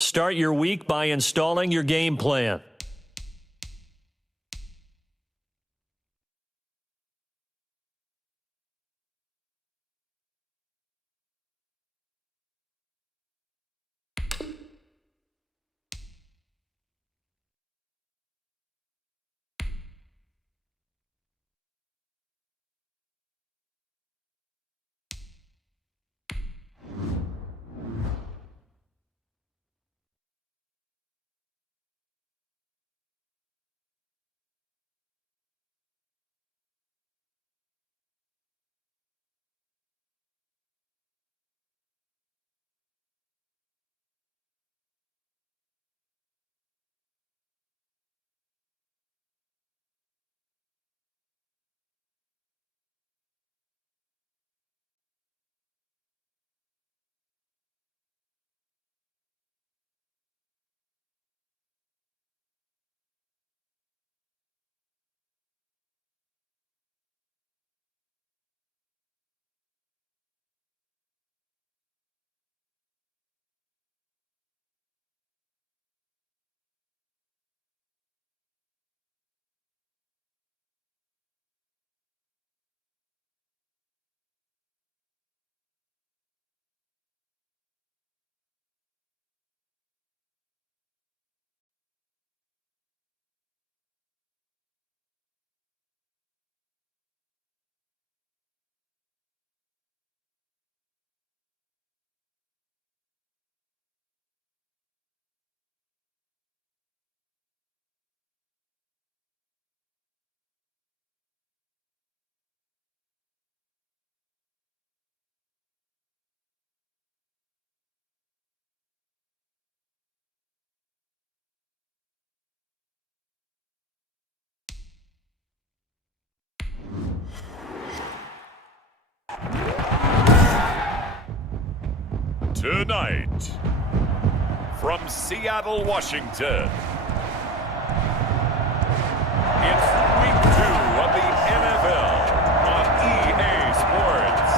Start your week by installing your game plan. Tonight, from Seattle, Washington, it's Week 2 of the NFL on EA Sports.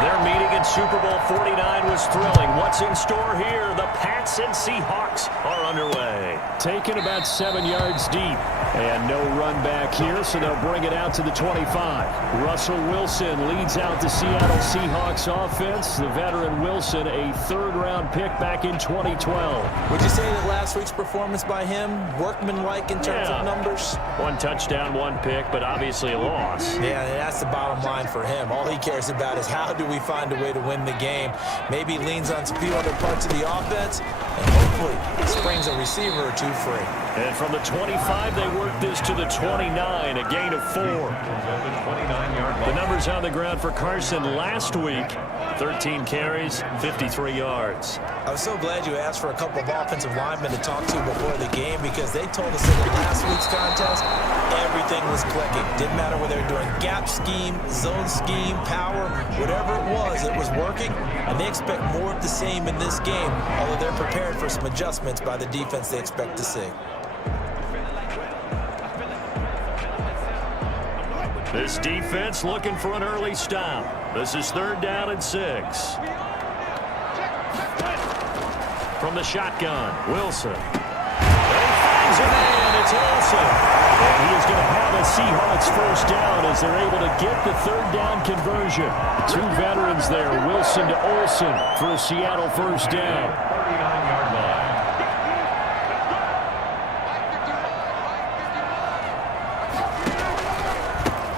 Their meeting in Super Bowl 49 was thrilling. What's in store here? The Pats and Seahawks are underway. Taken about 7 yards deep. And no run back here, so they'll bring it out to the 25. Russell Wilson leads out the Seattle Seahawks offense. The veteran Wilson, a third-round pick back in 2012. Would you say that last week's performance by him, workmanlike in terms of numbers? 1 touchdown, 1 pick, but obviously a loss. Yeah, that's the bottom line for him. All he cares about is how do we find a way to win the game. Maybe leans on some few other parts of the offense, and hopefully springs a receiver or two free. And from the 25, they work this to the 29, a gain of 4. The numbers on the ground for Carson last week, 13 carries, 53 yards. I was so glad you asked for a couple of offensive linemen to talk to before the game, because they told us that in last week's contest, everything was clicking. Didn't matter whether they were doing gap scheme, zone scheme, power, whatever it was working, and they expect more of the same in this game, although they're prepared for some adjustments by the defense they expect to see. This defense looking for an early stop. This is 3rd down and 6. From the shotgun, Wilson. And he finds a man. It's Olsen. And he is going to have a Seahawks first down as they're able to get the 3rd down conversion. 2 veterans there, Wilson to Olsen for a Seattle first down. 39-yard line.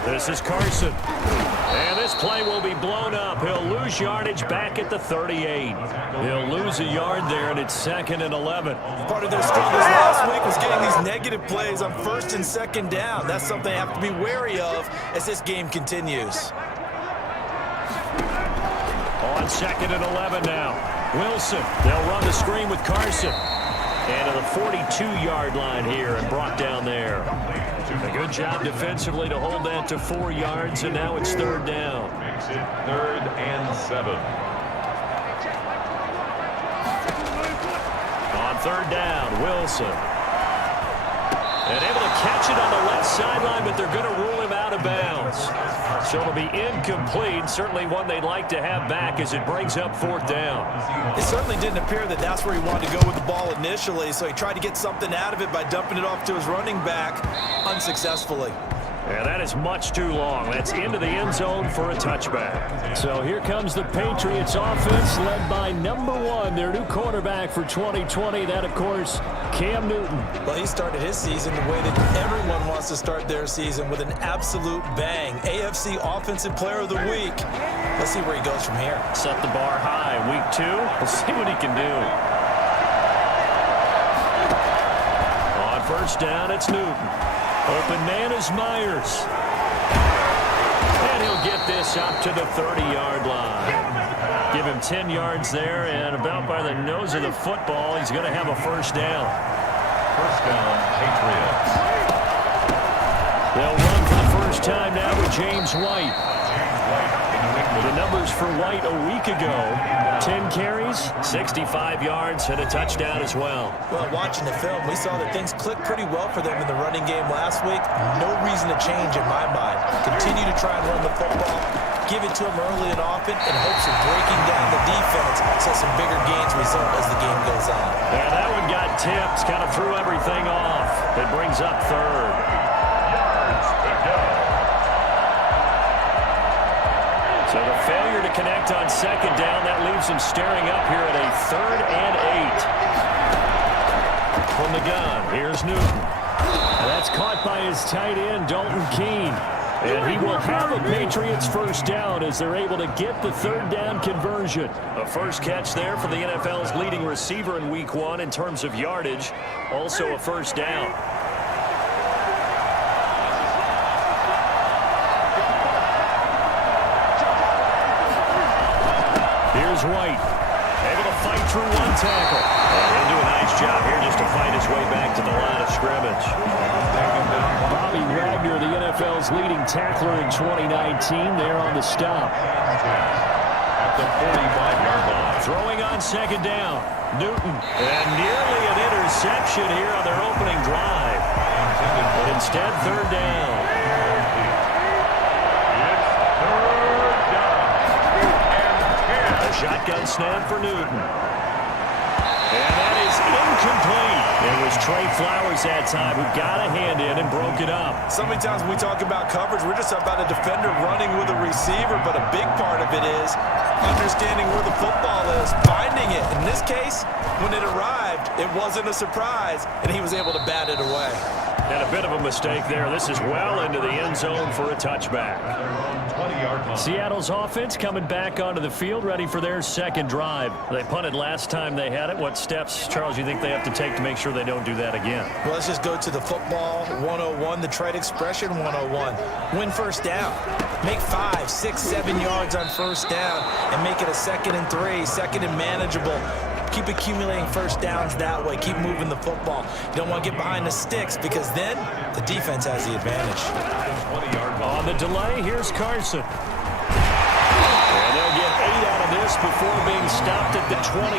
This is Carson. And this play will be blown up. He'll lose yardage back at the 38. He'll lose a yard there, and it's 2nd and 11. Part of their struggles last week was getting these negative plays on 1st and 2nd down. That's something they have to be wary of as this game continues. On 2nd and 11 now. Wilson. They'll run the screen with Carson. And to the 42-yard line here and brought down there. A good job defensively to hold that to 4 yards, and now it's 3rd down. Makes it 3rd and 7. On 3rd down, Wilson. And able to catch it on the left sideline, but they're going to rule him out of bounds. So it'll be incomplete. Certainly one they'd like to have back as it brings up 4th down. It certainly didn't appear that that's where he wanted to go with the ball initially, so he tried to get something out of it by dumping it off to his running back unsuccessfully. Yeah, that is much too long. That's into the end zone for a touchback. So here comes the Patriots offense led by number 1, their new quarterback for 2020. That, of course, Cam Newton. Well, he started his season the way that everyone wants to start their season, with an absolute bang. AFC Offensive Player of the Week. Let's see where he goes from here. Set the bar high. Week 2, we'll see what he can do. On 1st down, it's Newton. Open man is Myers. And he'll get this up to the 30-yard line. Give him 10 yards there, and about by the nose of the football, he's going to have a 1st down. 1st down, Patriots. They'll run for the first time now with James White. The numbers for White a week ago: 10 carries, 65 yards, and a touchdown as well. Well, watching the film, we saw that things clicked pretty well for them in the running game last week. No reason to change in my mind. Continue to try and run the football, give it to him early and often, in hopes of breaking down the defense so some bigger gains result as the game goes on. Yeah, that one got tipped, kind of threw everything off. It brings up 3rd. So the failure to connect on 2nd down, that leaves them staring up here at a 3rd and 8. From the gun, here's Newton. And that's caught by his tight end, Dalton Keene. And he will have a Patriots 1st down as they're able to get the 3rd down conversion. A first catch there for the NFL's leading receiver in Week 1 in terms of yardage. Also a 1st down. Here's White, able to fight through one tackle. And he'll do a nice job here just to find his way back to the line of scrimmage. Bobby Wagner, the NFL's leading tackler in 2019, there on the stop. At the 45-yard line. Throwing on 2nd down, Newton. And nearly an interception here on their opening drive. But instead, 3rd down. Shotgun snap for Newton. And that is incomplete. It was Trey Flowers that time who got a hand in and broke it up. So many times when we talk about coverage, we're just about a defender running with a receiver, but a big part of it is understanding where the football is, finding it. In this case, when it arrived, it wasn't a surprise, and he was able to bat it away. And a bit of a mistake there. This is well into the end zone for a touchback. Seattle's offense coming back onto the field, ready for their 2nd drive. They punted last time they had it. What steps, Charles, you think they have to take to make sure they don't do that again? Well, let's just go to the football 101, the trade expression 101. Win 1st down. Make 5, 6, 7 yards on 1st down and make it a 2nd and 3, 2nd and manageable. Keep accumulating 1st downs that way. Keep moving the football. You don't want to get behind the sticks because then the defense has the advantage. On the delay, here's Carson. And they'll get 8 out of this before being stopped at the 28.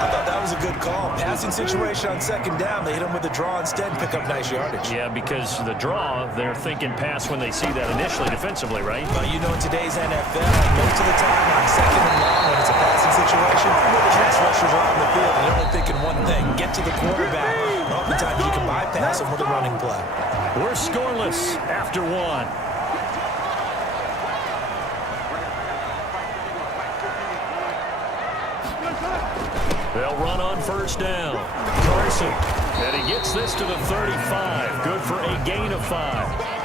I thought that was a good call. Passing situation on 2nd down. They hit him with a draw instead and pick up nice yardage. Yeah, because the draw, they're thinking pass when they see that initially defensively, right? But you know, in today's NFL, most of the time on 2nd and long, when it's a passing situation, pass rushers are on the field and they're only thinking one thing: get to the quarterback. And oftentimes you can bypass him with a running play. We're scoreless after 1. They'll run on 1st down. Carson, and he gets this to the 35. Good for a gain of 5.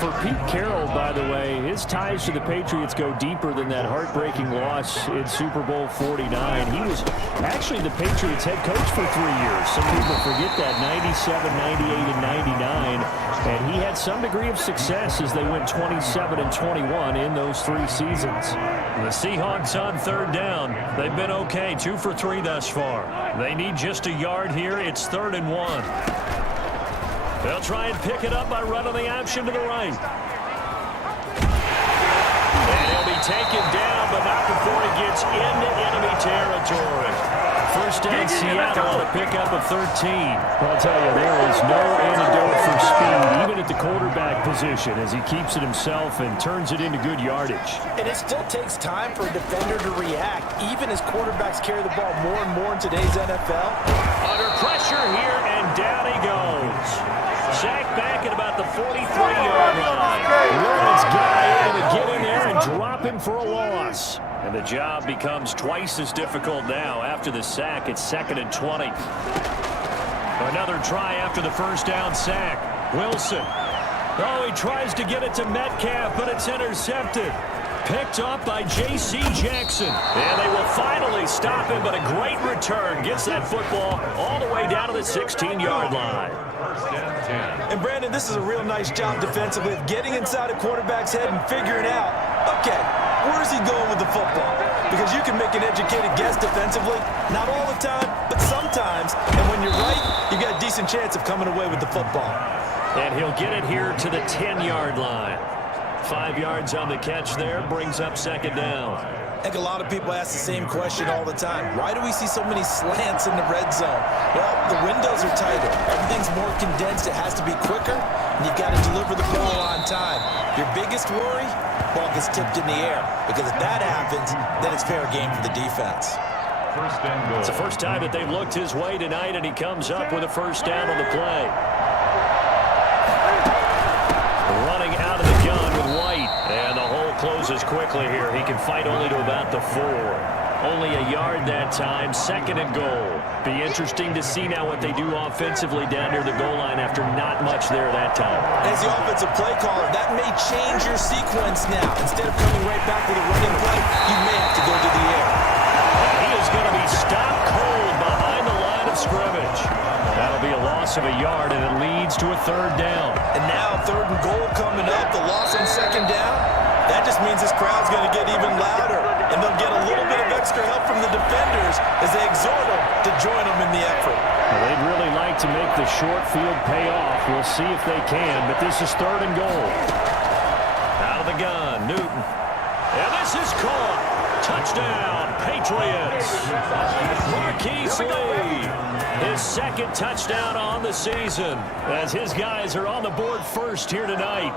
For Pete Carroll, by the way, his ties to the Patriots go deeper than that heartbreaking loss in Super Bowl 49. He was actually the Patriots head coach for 3 years. Some people forget that, 97, 98, and 99. And he had some degree of success as they went 27 and 21 in those 3 seasons. The Seahawks on 3rd down. They've been okay, 2 for 3 thus far. They need just a yard here. It's 3rd and 1. They'll try and pick it up by running the option to the right. And he'll be taken down, but not before he gets into enemy territory. First down, Seattle on a pickup of 13. I'll tell you, there is no antidote for speed, even at the quarterback position, as he keeps it himself and turns it into good yardage. And it still takes time for a defender to react, even as quarterbacks carry the ball more and more in today's NFL. Under pressure here, and down he goes. Sacked back at about the 43-yard line. Lawrence got able to get in there and drop him for a loss. And the job becomes twice as difficult now after the sack. It's 2nd and 20. Another try after the first down sack. Wilson. Oh, he tries to get it to Metcalf, but it's intercepted. Picked up by J.C. Jackson. And they will finally stop him, but a great return. Gets that football all the way down to the 16-yard line. And Brandon, this is a real nice job defensively of getting inside a quarterback's head and figuring out, okay, where's he going with the football? Because you can make an educated guess defensively, not all the time, but sometimes. And when you're right, you got a decent chance of coming away with the football. And he'll get it here to the 10-yard line. 5 yards on the catch there, brings up 2nd down. I think a lot of people ask the same question all the time. Why do we see so many slants in the red zone? Well, the windows are tighter. Everything's more condensed. It has to be quicker, and you've got to deliver the ball on time. Your biggest worry? Ball gets tipped in the air, because if that happens, then it's fair game for the defense. It's the first time that they've looked his way tonight, and he comes up with a first down on the play. Running out of the gun with White, and the hole closes quickly here. He can fight only to about the 4. Only a yard that time, 2nd and goal. Be interesting to see now what they do offensively down near the goal line after not much there that time. As the offensive play caller, that may change your sequence now. Instead of coming right back with a running play, you may have to go to the air. He is going to be stopped cold behind the line of scrimmage. That'll be a loss of a yard, and it leads to a 3rd down. And now 3rd and goal coming up, the loss on 2nd down. That just means this crowd's going to get even louder, and they'll get a little bit of extra help from the defenders as they exhort them to join them in the effort. Well, they'd really like to make the short field pay off. We'll see if they can, but this is 3rd and goal. Out of the gun, Newton. And this is caught. Touchdown, Patriots. Marquise Lee. His 2nd touchdown on the season as his guys are on the board first here tonight.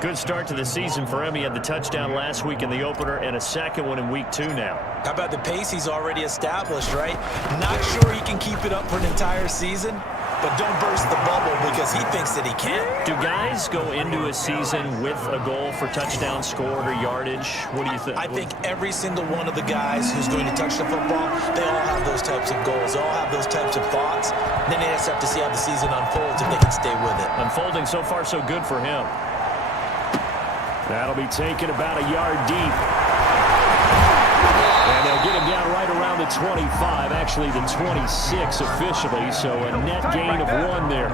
Good start to the season for him. He had the touchdown last week in the opener and a 2nd one in week 2 now. How about the pace he's already established, right? Not sure he can keep it up for an entire season, but don't burst the bubble because he thinks that he can. Do guys go into a season with a goal for touchdown scored or yardage? What do you think? I think every single one of the guys who's going to touch the football, they all have those types of goals. They all have those types of thoughts. Then they just have to see how the season unfolds if they can stay with it. Unfolding so far so good for him. That'll be taken about a yard deep. And they'll get him down right around the 25, actually the 26 officially, so a net gain of 1 there.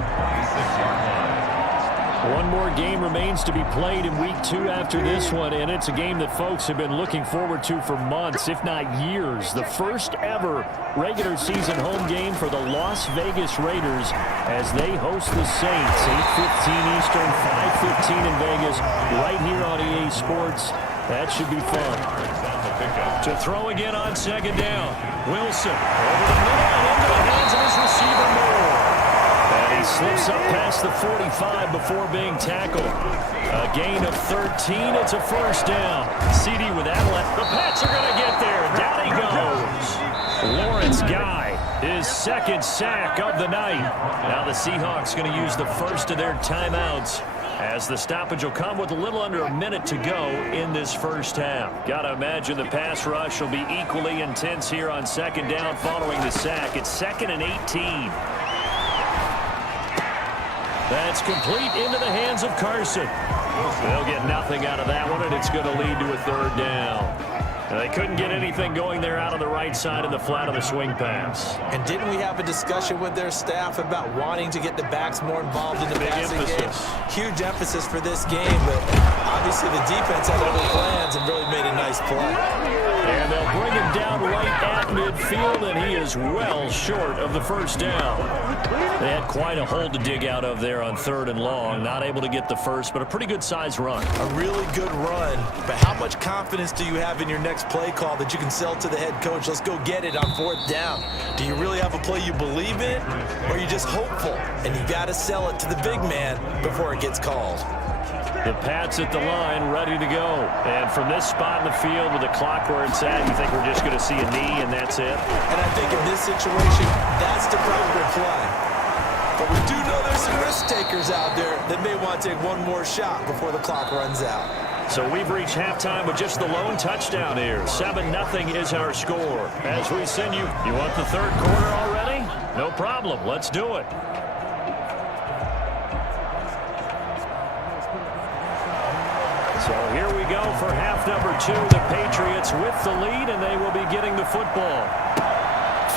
One more game remains to be played in week 2 after this one, and it's a game that folks have been looking forward to for months, if not years. The first ever regular season home game for the Las Vegas Raiders as they host the Saints. 8:15 Eastern, 5:15 in Vegas, right here on EA Sports. That should be fun. To throw again on 2nd down. Wilson over the middle and into the hands of his receiver Moore. And he slips up past the 45 before being tackled. A gain of 13. It's a first down. CD with that. The Pats are going to get there. Down he goes. Lawrence Guy, his 2nd sack of the night. Now the Seahawks going to use the first of their timeouts, as the stoppage will come with a little under a minute to go in this first half. Got to imagine the pass rush will be equally intense here on 2nd down following the sack. It's 2nd and 18. That's complete into the hands of Carson. They'll get nothing out of that one, and it's going to lead to a 3rd down. They couldn't get anything going there out on the right side of the flat of the swing pass. And didn't we have a discussion with their staff about wanting to get the backs more involved in the passing game? Huge emphasis for this game, but obviously the defense had other plans and really made a nice play. And they'll bring him down right at midfield, and he is well short of the first down. They had quite a hole to dig out of there on 3rd and long. Not able to get the first, but a pretty good-sized run. A really good run, but how much confidence do you have in your next next play call that you can sell to the head coach. Let's go get it on 4th down. Do you really have a play you believe in, or are you just hopeful? And you got to sell it to the big man before it gets called. The Pats at the line, ready to go. And from this spot in the field with the clock where it's at, you think we're just going to see a knee and that's it? And I think in this situation, that's the proper play. But we do know there's some risk takers out there that may want to take one more shot before the clock runs out. So we've reached halftime with just the lone touchdown here. 7-0 is our score. As we send you want the third quarter already? No problem. Let's do it. So here we go for half number 2. The Patriots with the lead, and they will be getting the football.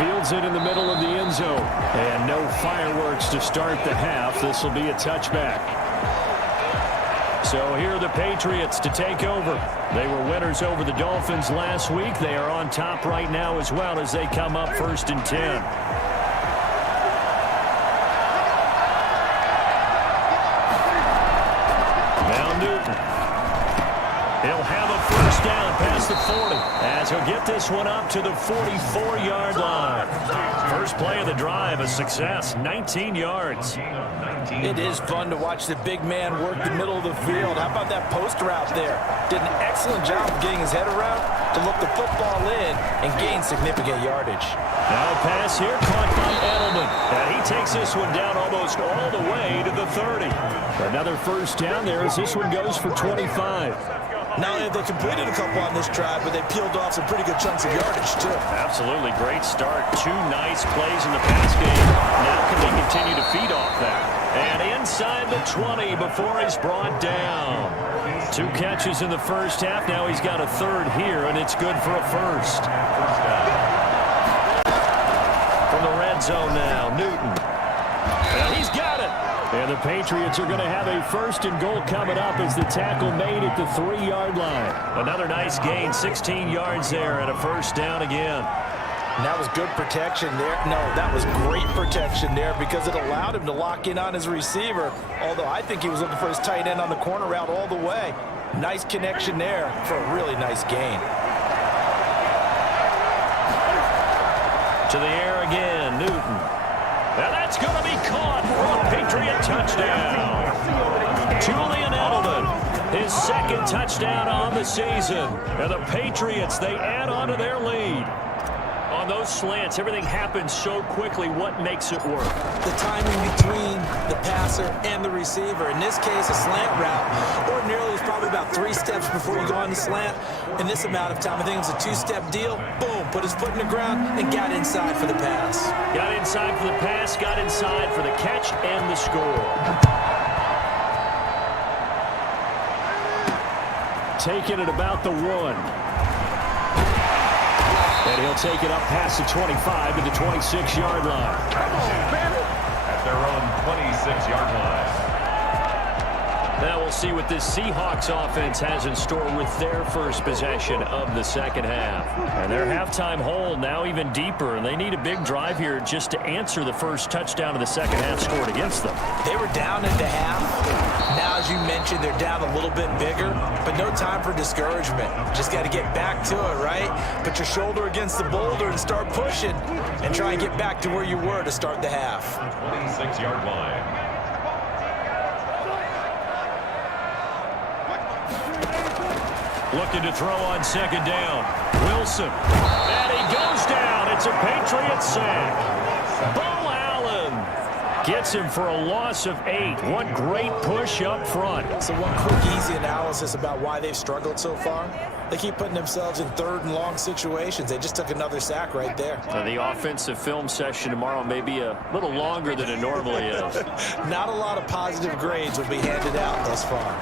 Fields it in the middle of the end zone. And no fireworks to start the half. This will be a touchback. So here are the Patriots to take over. They were winners over the Dolphins last week. They are on top right now as well as they come up 1st and 10. Now Newton. He'll have a first down past the 40 as he'll get this one up to the 44-yard line. First play of the drive, a success, 19 yards. It is fun to watch the big man work the middle of the field. How about that post route there? Did an excellent job of getting his head around to look the football in and gain significant yardage. Now a pass here caught by Edelman. And he takes this one down almost all the way to the 30. Another first down there as this one goes for 25. Not only have they completed a couple on this drive, but they peeled off some pretty good chunks of yardage, too. Absolutely great start. 2 nice plays in the pass game. Now can they continue to feed off that? And inside the 20 before he's brought down. 2 catches in the first half. Now he's got a third here, and it's good for a first. From the red zone now, Newton. And he's got it. And the Patriots are going to have a 1st and goal coming up as the tackle made at the 3-yard line. Another nice gain, 16 yards there, and a first down again. And that was good protection there. No, that was great protection there because it allowed him to lock in on his receiver, although I think he was looking for his tight end on the corner route all the way. Nice connection there for a really nice gain. To the air again, Newton. Now that's going to be caught for a Patriot touchdown. Julian Edelman, his 2nd touchdown on the season. And the Patriots, they add on to their lead. On those slants, everything happens so quickly. What makes it work? The timing between the passer and the receiver. In this case, a slant route. Ordinarily, it's probably about 3 steps before you go on the slant. In this amount of time, I think it was a 2-step deal. Boom, put his foot in the ground and got inside for the pass. Got inside for the pass, got inside for the catch and the score. Taking it about the 1. And he'll take it up past the 25 to the 26-yard line. At their own 26-yard line. Now we'll see what this Seahawks offense has in store with their first possession of the second half. And their halftime hole now even deeper, and they need a big drive here just to answer the first touchdown of the second half scored against them. They were down into half. Now, as you mentioned, they're down a little bit bigger, but no time for discouragement. Just got to get back to it, right? Put your shoulder against the boulder and start pushing and try and get back to where you were to start the half. 26-yard line. Looking to throw on second down. Wilson. And he goes down. It's a Patriot sack. Bo Allen gets him for a loss of 8. What great push up front. So one quick, easy analysis about why they've struggled so far. They keep putting themselves in 3rd and long situations. They just took another sack right there. The offensive film session tomorrow may be a little longer than it normally is. Not a lot of positive grades will be handed out thus far.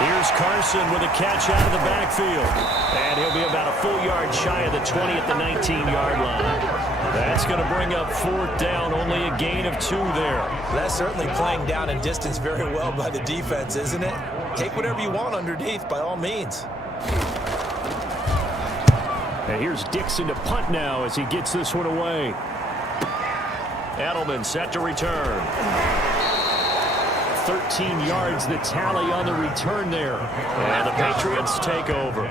Here's Carson with a catch out of the backfield. And he'll be about a full yard shy of the 20 at the 19-yard line. That's going to bring up 4th down, only a gain of 2 there. That's certainly playing down in distance very well by the defense, isn't it? Take whatever you want underneath, by all means. And here's Dixon to punt now as he gets this one away. Edelman set to return. 13 yards, the tally on the return there. And the Patriots take over.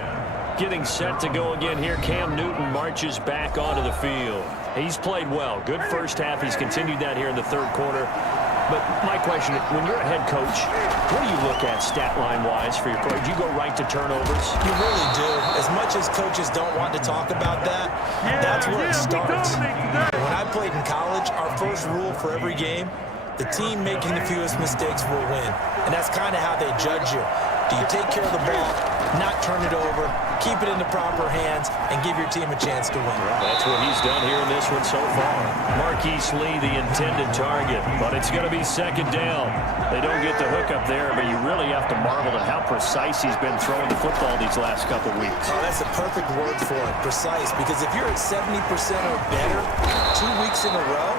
Getting set to go again here. Cam Newton marches back onto the field. He's played well. Good first half. He's continued that here in the third quarter. But my question, when you're a head coach, what do you look at stat line-wise for your coach? Do you go right to turnovers? You really do. As much as coaches don't want to talk about that, that's where it starts. When I played in college, our first rule for every game, the team making the fewest mistakes will win. And that's kind of how they judge you. Do you take care of the ball, not turn it over, keep it in the proper hands, and give your team a chance to win? That's what he's done here in this one so far. Marquise Lee, the intended target, but it's going to be second down. They don't get the hook up there, but you really have to marvel at how precise he's been throwing the football these last couple weeks. Oh, that's a perfect word for it, precise, because if you're at 70% or better 2 weeks in a row,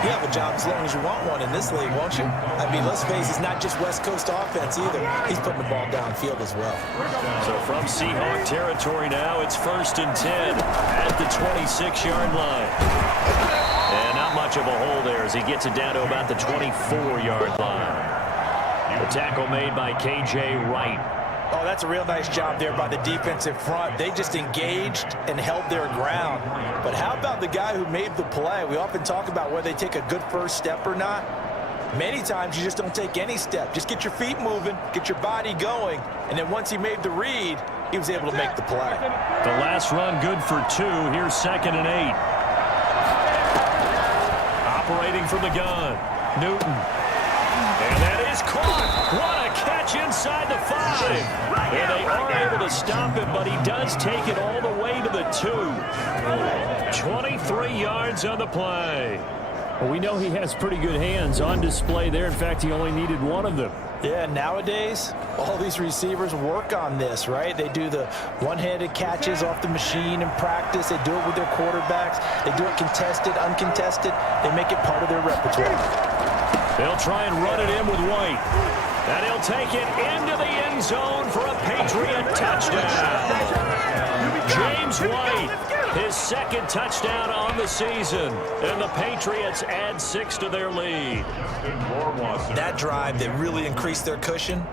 you have a job as long as you want one in this league, won't you? I mean, let's face it, it's not just West Coast offense either. He's putting the ball downfield as well. So from Seahawk territory now, it's 1st and 10 at the 26-yard line. And not much of a hole there as he gets it down to about the 24-yard line. The tackle made by K.J. Wright. Oh, that's a real nice job there by the defensive front. They just engaged and held their ground. But how about the guy who made the play? We often talk about whether they take a good first step or not. Many times you just don't take any step. Just get your feet moving, get your body going, and then once he made the read, he was able to make the play. The last run good for 2. Here's 2nd and 8. Operating from the gun, Newton. And that is caught. What a catch inside the 5. And they are able to stop him, but he does take it all the way to the 2. 23 yards on the play. Well, we know he has pretty good hands on display there. In fact, he only needed one of them. Yeah, nowadays, all these receivers work on this, right? They do the one-handed catches off the machine in practice. They do it with their quarterbacks. They do it contested, uncontested. They make it part of their repertoire. They'll try and run it in with White. And he'll take it into the end zone for a Patriot touchdown. James White, his 2nd touchdown on the season. And the Patriots add 6 to their lead. That drive that really increased their cushion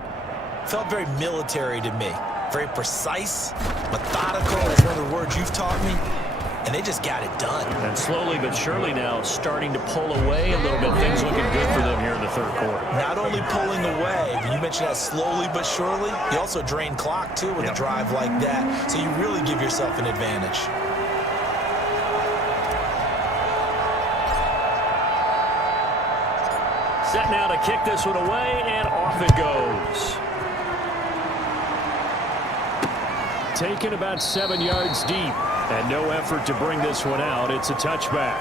felt very military to me. Very precise, methodical, is one of the words you've taught me. And they just got it done. And slowly but surely now starting to pull away a little bit. Things looking good for them here in the third quarter. Not only pulling away, but you mentioned that slowly but surely. You also drain clock, too, with a drive like that. So you really give yourself an advantage. Set now to kick this one away, and off it goes. Taken about 7 yards deep. And no effort to bring this one out. It's a touchback.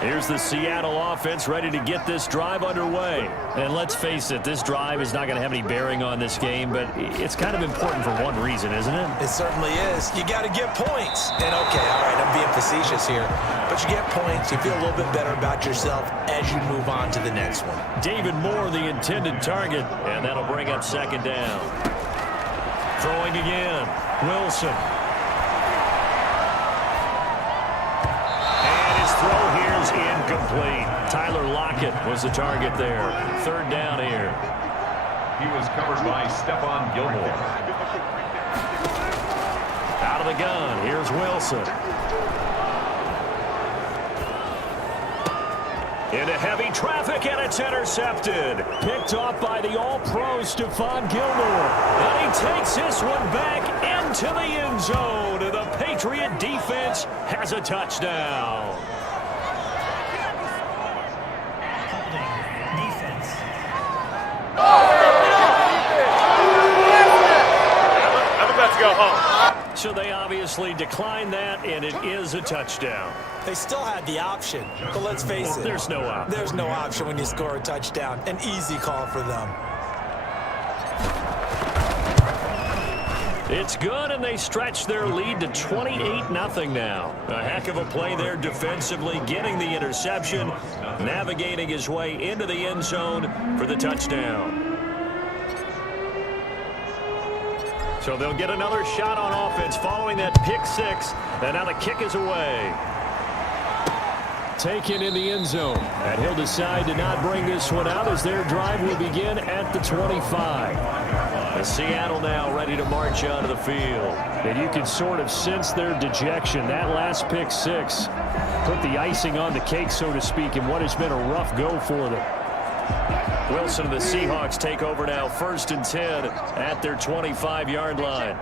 Here's the Seattle offense ready to get this drive underway. And let's face it, this drive is not going to have any bearing on this game, but it's kind of important for one reason, isn't it? It certainly is. You got to get points. And, okay, all right, I'm being facetious here. But you get points, you feel a little bit better about yourself as you move on to the next one. David Moore, the intended target, and that'll bring up 2nd down. Throwing again, Wilson. And his throw here is incomplete. Tyler Lockett was the target there. 3rd down here. He was covered by Stephon Gilmore. Out of the gun, here's Wilson. Into heavy traffic, and it's intercepted. Picked off by the All-Pro Stephon Gilmore. And he takes this one back into the end zone. And the Patriot defense has a touchdown. I'm about to go home. So they obviously declined that, and it is a touchdown. They still had the option, but let's face it. There's no option. There's no option when you score a touchdown. An easy call for them. It's good, and they stretch their lead to 28-0 now. A heck of a play there defensively, getting the interception, navigating his way into the end zone for the touchdown. So they'll get another shot on offense following that pick 6, and now the kick is away. taken in the end zone. And he'll decide to not bring this one out as their drive will begin at the 25. And Seattle now ready to march onto the field. And you can sort of sense their dejection. That last pick six put the icing on the cake, so to speak, in what has been a rough go for them. Wilson and the Seahawks take over now, 1st and 10 at their 25-yard line.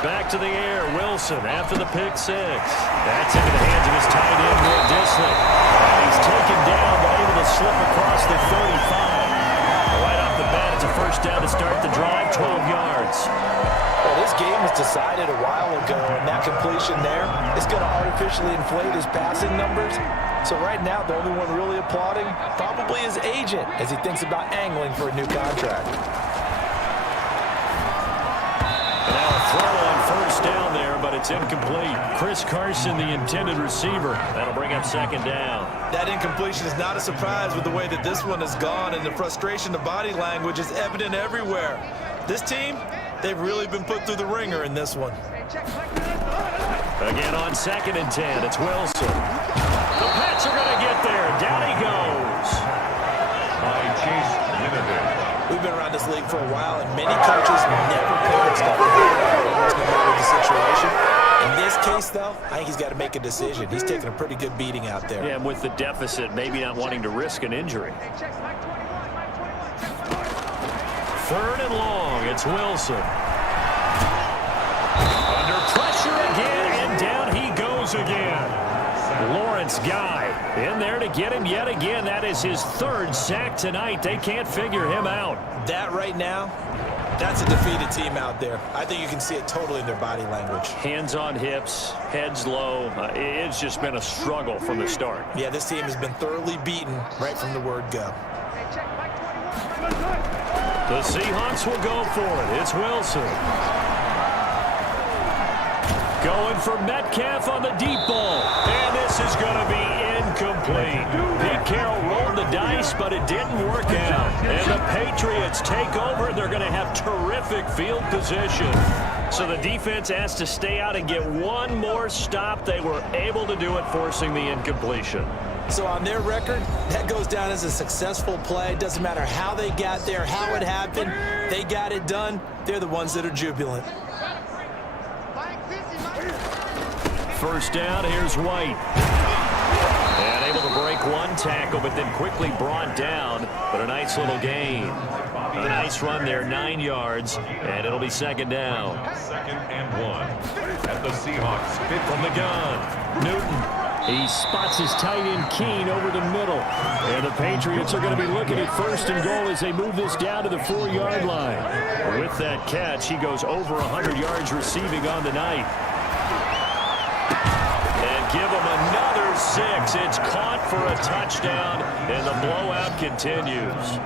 Back to the air, Wilson after the pick six. That's into the hands of his tight end, Will Dissly. And he's taken down, but able to slip across the 35. Right off the bat, it's a 1st down to start the drive, 12 yards. Well, this game was decided a while ago, and that completion there is going to artificially inflate his passing numbers. So right now, the only one really applauding probably his agent as he thinks about angling for a new contract. And now a throw on 1st down there, but it's incomplete. Chris Carson, the intended receiver. That'll bring up 2nd down. That incompletion is not a surprise with the way that this one has gone, and the frustration, the body language is evident everywhere. This team, they've really been put through the ringer in this one. Again on 2nd and 10, it's Wilson. The Pats are going to get there. Down he goes. We've been around this league for a while, and many coaches never panic stuff with the situation. In this case, though, I think he's got to make a decision. He's taking a pretty good beating out there. Yeah, and with the deficit, maybe not wanting to risk an injury. 3rd and long, it's Wilson. Under pressure again, and down he goes again. Lawrence Guy in there to get him yet again. That is his 3rd sack tonight. They can't figure him out. That right now, that's a defeated team out there. I think you can see it totally in their body language. Hands on hips, heads low. It's just been a struggle from the start. Yeah, this team has been thoroughly beaten right from the word go. The Seahawks will go for it. It's Wilson. Going for Metcalf on the deep ball. And this is going to be incomplete. Pete Carroll rolled the dice, but it didn't work out. And the Patriots take over. They're going to have terrific field position. So the defense has to stay out and get one more stop. They were able to do it, forcing the incompletion. So on their record, that goes down as a successful play. It doesn't matter how they got there, how it happened. They got it done. They're the ones that are jubilant. 1st down, here's White. And able to break one tackle, but then quickly brought down. But a nice little gain. A nice run there, 9 yards, and it'll be 2nd down. 2nd and 1 at the Seahawks. From the gun, Newton. He spots his tight end Keene over the middle. And the Patriots are going to be looking at 1st and goal as they move this down to the 4-yard line. With that catch, he goes over 100 yards receiving on the night. And give him another 6. It's caught for a touchdown, and the blowout continues.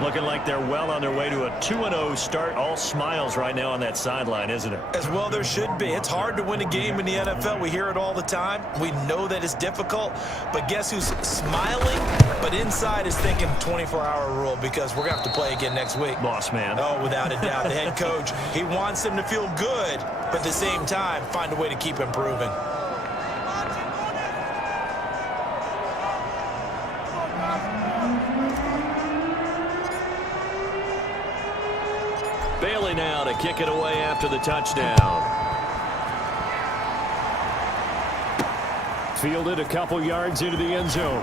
Looking like they're well on their way to a 2-0 start. All smiles right now on that sideline, isn't it? As well there should be. It's hard to win a game in the NFL. We hear it all the time. We know that it's difficult. But guess who's smiling? But inside is thinking 24-hour rule because we're going to have to play again next week. Boss man. Oh, without a doubt. The head coach, he wants them to feel good, but at the same time, find a way to keep improving. Bailey now to kick it away after the touchdown. Fielded a couple yards into the end zone.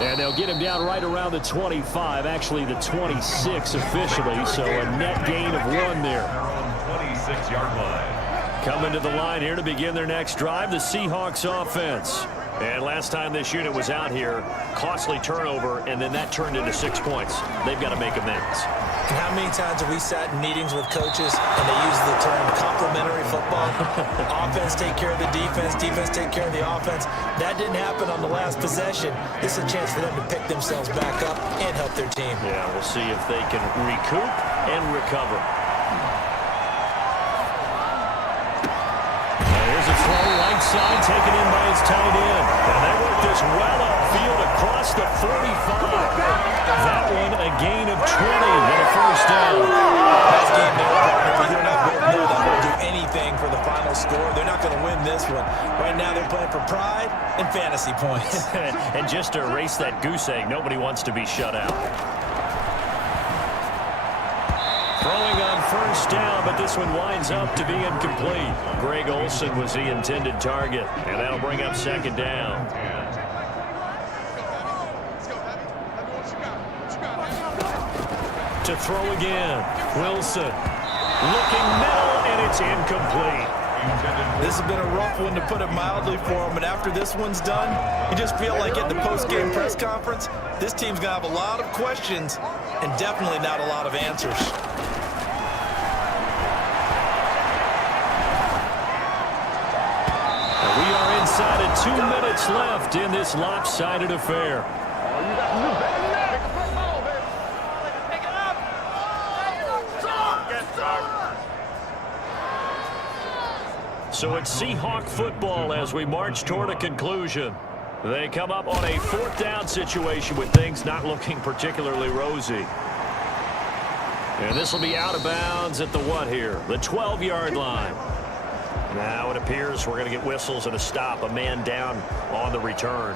And they'll get him down right around the 25, actually the 26 officially, so a net gain of 1 there. 26-yard line. Coming to the line here to begin their next drive, the Seahawks offense. And last time this unit was out here, costly turnover, and then that turned into 6 points. They've got to make amends. And how many times have we sat in meetings with coaches and they use the term complementary football? Offense take care of the defense, defense take care of the offense. That didn't happen on the last possession. This is a chance for them to pick themselves back up and help their team. Yeah, we'll see if they can recoup and recover. Here's a throw right side taken in by his tight end. And they work this well upfield across the 45. That one a gain of 20 and a 1st down. Nice game there, partner. Either or not, we'll know that will do anything for the final score. going to win this one. Right now they're playing for pride and fantasy points. And just to erase that goose egg, nobody wants to be shut out. Throwing on first down, but this one winds up to be incomplete. Greg Olsen was the intended target, and that'll bring up second down. To throw again, Wilson looking middle, and it's incomplete. This has been a rough one, to put it mildly, for him, and after this one's done, you just feel like at the post-game press conference, this team's going to have a lot of questions and definitely not a lot of answers. We are inside of 2 minutes left in this lopsided affair. So it's Seahawk football as we march toward a conclusion. They come up on a fourth down situation with things not looking particularly rosy. And this will be out of bounds at the what here? The 12-yard line. Now it appears we're going to get whistles and a stop, a man down on the return.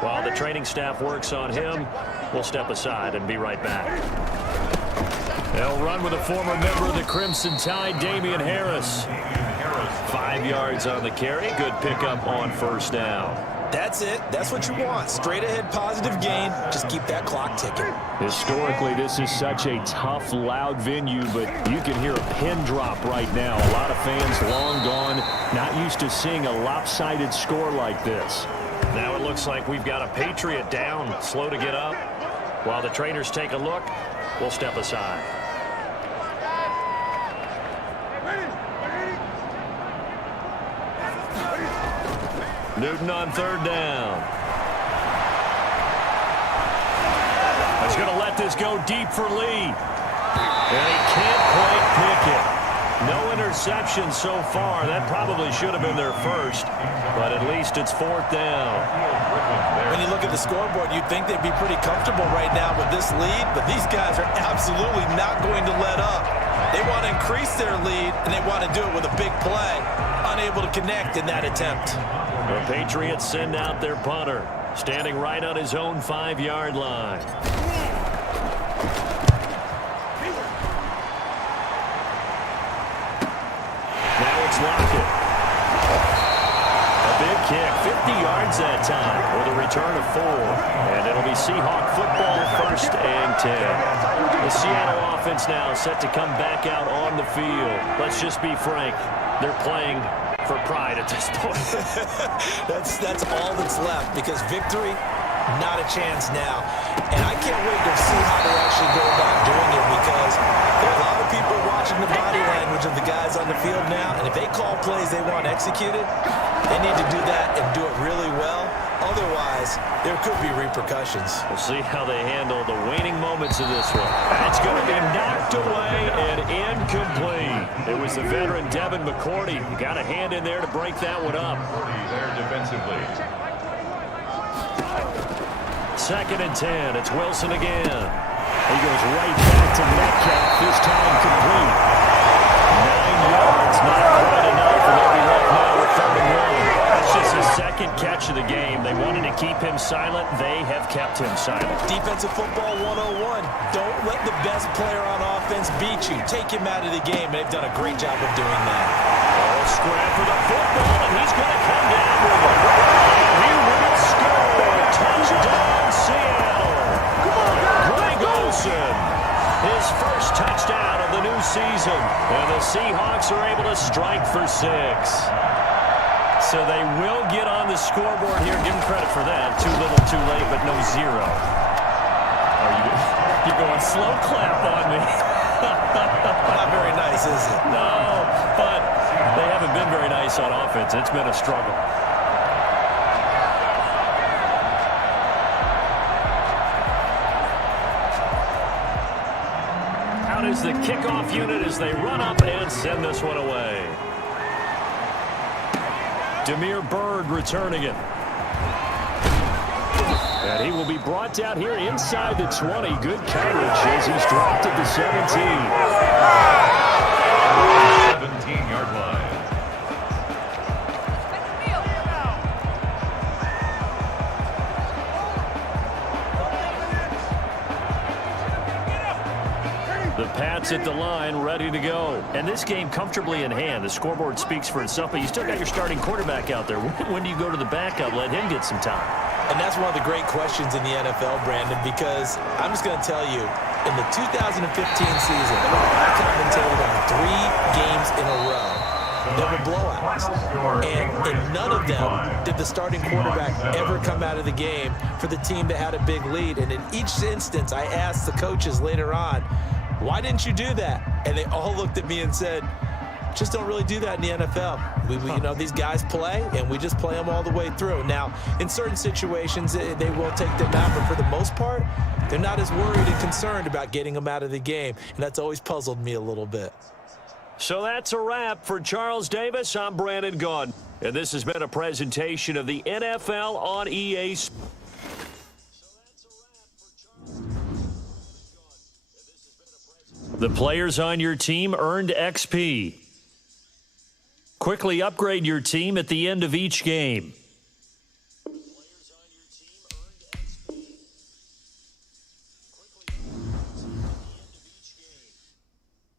While the training staff works on him, we'll step aside and be right back. They'll run with a former member of the Crimson Tide, Damian Harris. 5 yards on the carry. Good pickup on first down. That's it. That's what you want. Straight ahead positive gain. Just keep that clock ticking. Historically, this is such a tough, loud venue, but you can hear a pin drop right now. A lot of fans long gone, not used to seeing a lopsided score like this. Now it looks like we've got a Patriot down, slow to get up. While the trainers take a look, we'll step aside. Newton on third down. He's going to let this go deep for Lee. And he can't quite pick it. No interception so far. That probably should have been their first, but at least it's fourth down. When you look at the scoreboard, you'd think they'd be pretty comfortable right now with this lead, but these guys are absolutely not going to let up. They want to increase their lead, and they want to do it with a big play. Unable to connect in that attempt. The Patriots send out their punter, standing right on his own 5-yard line. Now it's Lockett. A big kick, 50 yards that time, with a return of 4. And it'll be Seahawk football, 1st and 10. The Seattle offense now set to come back out on the field. Let's just be frank, they're playing for pride at this point. That's all that's left, because victory, not a chance now. And I can't wait to see how they actually go about doing it, because there are a lot of people watching the body language of the guys on the field now, and if they call plays they want executed, they need to do that and do it really well. Otherwise, there could be repercussions. We'll see how they handle the waning moments of this one. It's going to be knocked away and incomplete. It was the veteran Devin McCourty. Got a hand in there to break that one up. There defensively. 2nd and 10. It's Wilson again. He goes right back to Metcalf, this time complete. 9 yards, not quite enough, and they'll be left now with 3rd and 1. That's just his second catch of the game. They wanted to keep him silent. They have kept him silent. Defensive football 101. Don't let the best player on offense beat you. Take him out of the game, and they've done a great job of doing that. Oh, scrap for the football, and he's going to come down with it. He will score. Touchdown, Seattle. Greg Olsen, his first touchdown of the new season. And the Seahawks are able to strike for 6. So they will get on the scoreboard here. Give them credit for that. Too little, too late, but no 0. You're going slow clap on me. Not very nice, is it? No, but they haven't been very nice on offense. It's been a struggle. Out is the kickoff unit as they run up and send this one away. Damiere Byrd returning it. And he will be brought down here inside the 20. Good coverage as he's dropped at the 17. 17-yard line. spots at the line, ready to go. And this game comfortably in hand. The scoreboard speaks for itself, but you still got your starting quarterback out there. When do you go to the backup, let him get some time? And that's one of the great questions in the NFL, Brandon, because I'm just going to tell you, in the 2015 season, I commentated on 3 games in a row that were blowouts. And in none of them did the starting quarterback ever come out of the game for the team that had a big lead. And in each instance, I asked the coaches later on, why didn't you do that? And they all looked at me and said, just don't really do that in the NFL. You know, these guys play, and we just play them all the way through. Now, in certain situations, they will take them out, but for the most part, they're not as worried and concerned about getting them out of the game, and that's always puzzled me a little bit. So that's a wrap for Charles Davis. I'm Brandon Gaudin, and this has been a presentation of the NFL on EA Sports. The players on your team earned XP. Quickly upgrade your team at the end of each game.